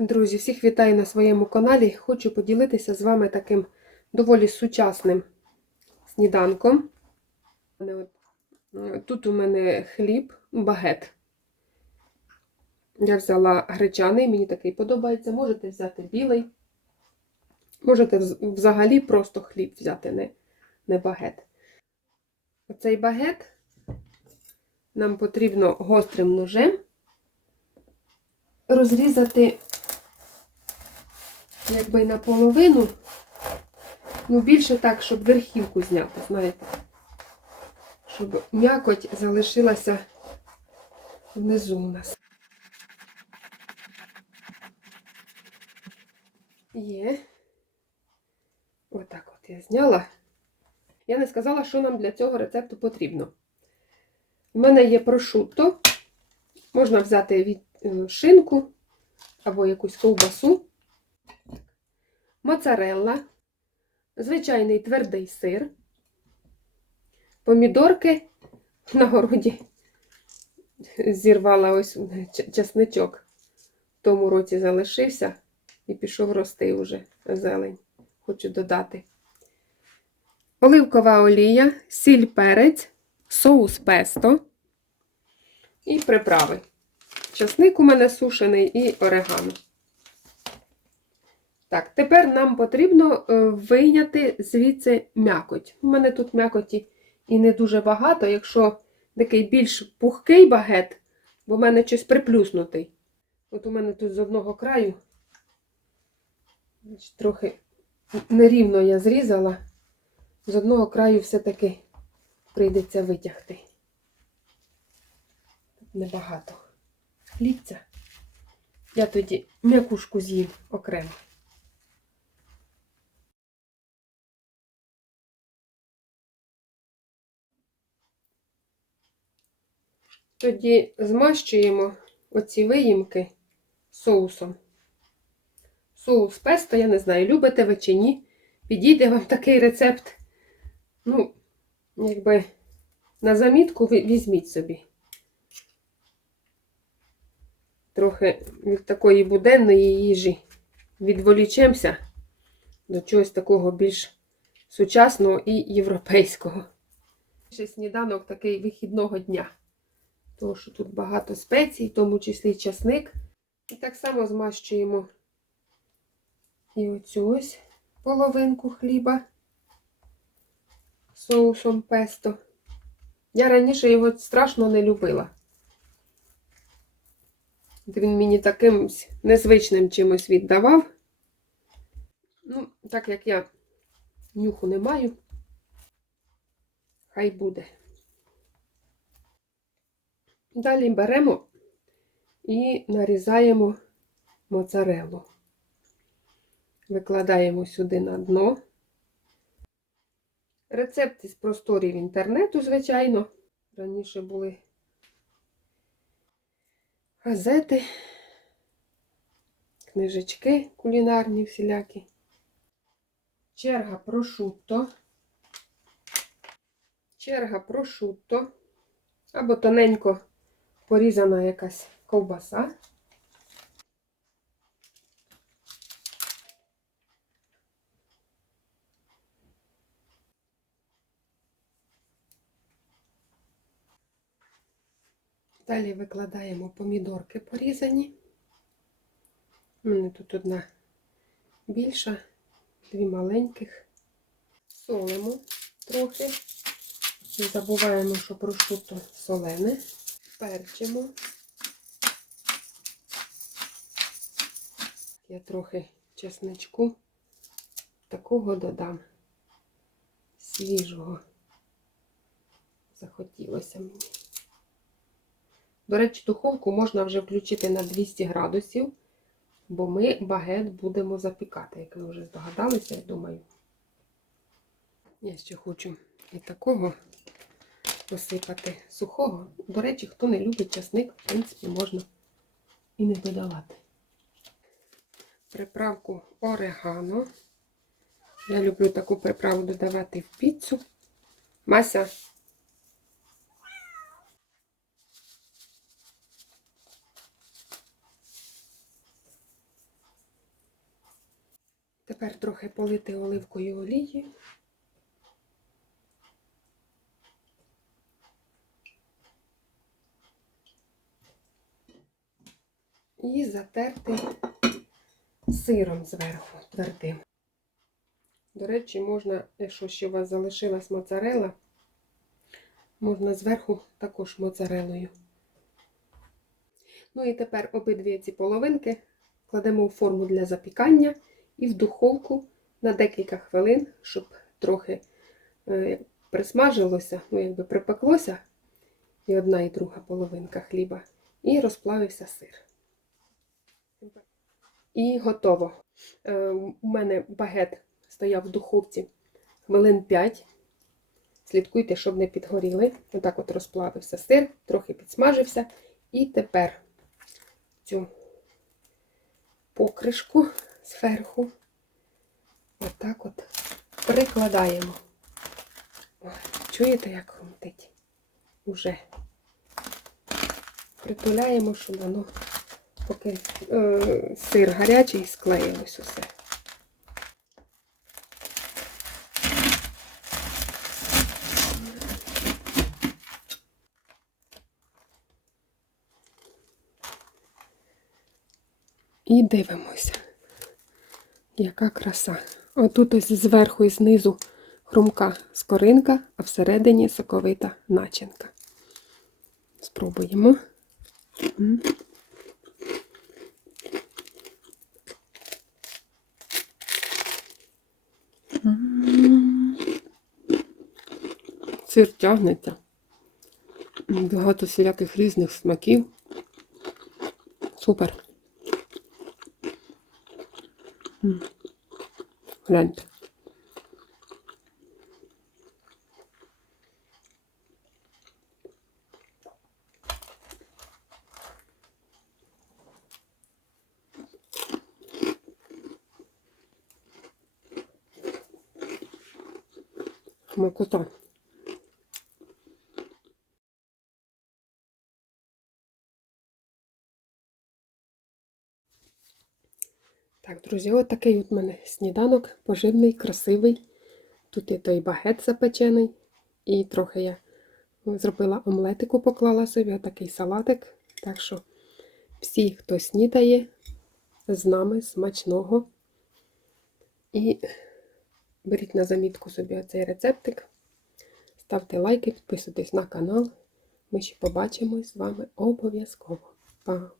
Друзі, всіх вітаю на своєму каналі. Хочу поділитися з вами таким доволі сучасним сніданком. Тут у мене хліб, багет. Я взяла гречаний, мені такий подобається. Можете взяти білий. Можете взагалі просто хліб взяти, не, не багет. Оцей багет нам потрібно гострим ножем розрізати якби наполовину, ну більше так, щоб верхівку зняти, знаєте, щоб м'якоть залишилася внизу у нас. Є. Отак от я зняла. Я не сказала, що нам для цього рецепту потрібно. У мене є прошутто. Можна взяти від е, шинку або якусь ковбасу, моцарелла, звичайний твердий сир, помідорки на городі. Зірвала ось часничок. В тому році залишився і пішов рости уже зелень. Хочу додати. Оливкова олія, сіль перець, соус песто і приправи. Часник у мене сушений і орегано. Так, тепер нам потрібно е, вийняти звідси м'якоть. У мене тут м'якоті і не дуже багато, якщо такий більш пухкий багет, бо в мене щось приплюснутий. От у мене тут з одного краю трохи нерівно я зрізала. З одного краю все-таки прийдеться витягти. Небагато хлібця. Я тоді м'якушку з'їм окремо. Тоді змащуємо оці виїмки соусом. Соус песто, я не знаю, любите ви чи ні. Підійде вам такий рецепт. Ну, якби на замітку візьміть собі. Трохи від такої буденної їжі відволічемося до чогось такого більш сучасного і європейського. Ще сніданок такий вихідного дня. Тому що тут багато спецій, в тому числі часник. І так само змащуємо і оцю ось половинку хліба соусом песто. Я раніше його страшно не любила. Він мені таким незвичним чимось віддавав. Ну, так як я нюху не маю, хай буде. Далі беремо і нарізаємо моцарелу. Викладаємо сюди на дно. Рецепти з просторів інтернету, звичайно. Раніше були газети, книжечки кулінарні всілякі. Черга прошутто. Черга прошутто. Або тоненько порізана якась ковбаса. Далі викладаємо помідорки порізані. У мене тут одна більша, дві маленьких. Солимо трохи. Не забуваємо, що прошутто солене. Перчимо. Я трохи чесничку такого додам свіжого. Захотілося мені. До речі, духовку можна вже включити на 200 градусів, бо ми багет будемо запікати, як ви вже здогадалися, я думаю. Я ще хочу і такого посипати сухого. До речі, хто не любить часник, в принципі, можна і не додавати. Приправку орегано. Я люблю таку приправу додавати в піцу. Мася. Тепер трохи полити оливкою олії. І затерти сиром зверху твердим. До речі, можна, якщо ще у вас залишилась моцарела, можна зверху також моцарелою. Ну і тепер обидві ці половинки кладемо в форму для запікання і в духовку на декілька хвилин, щоб трохи е, присмажилося, ну якби припеклося і одна, і друга половинка хліба, і розплавився сир. І готово. Е, У мене багет стояв в духовці хвилин 5. Слідкуйте, щоб не підгоріли. Отак от розплавився сир, трохи підсмажився. І тепер цю покришку зверху отак от прикладаємо. Чуєте, як хрумтить? Уже. Притуляємо, щоб воно, поки е, сир гарячий, склеїлось усе. І дивимося, яка краса. Отут ось зверху і знизу хрумка скоринка, а всередині соковита начинка. Спробуємо. Сир тягнеться. Багато всіляких різних смаків. Супер. Гляньте. Смакота. Так, друзі, от такий от в мене сніданок поживний, красивий. Тут є той багет запечений. І трохи я зробила омлетику, поклала собі, отакий салатик. Так що всі, хто снідає, з нами смачного. І беріть на замітку собі оцей рецептик. Ставте лайки, підписуйтесь на канал. Ми ще побачимось з вами обов'язково. Па!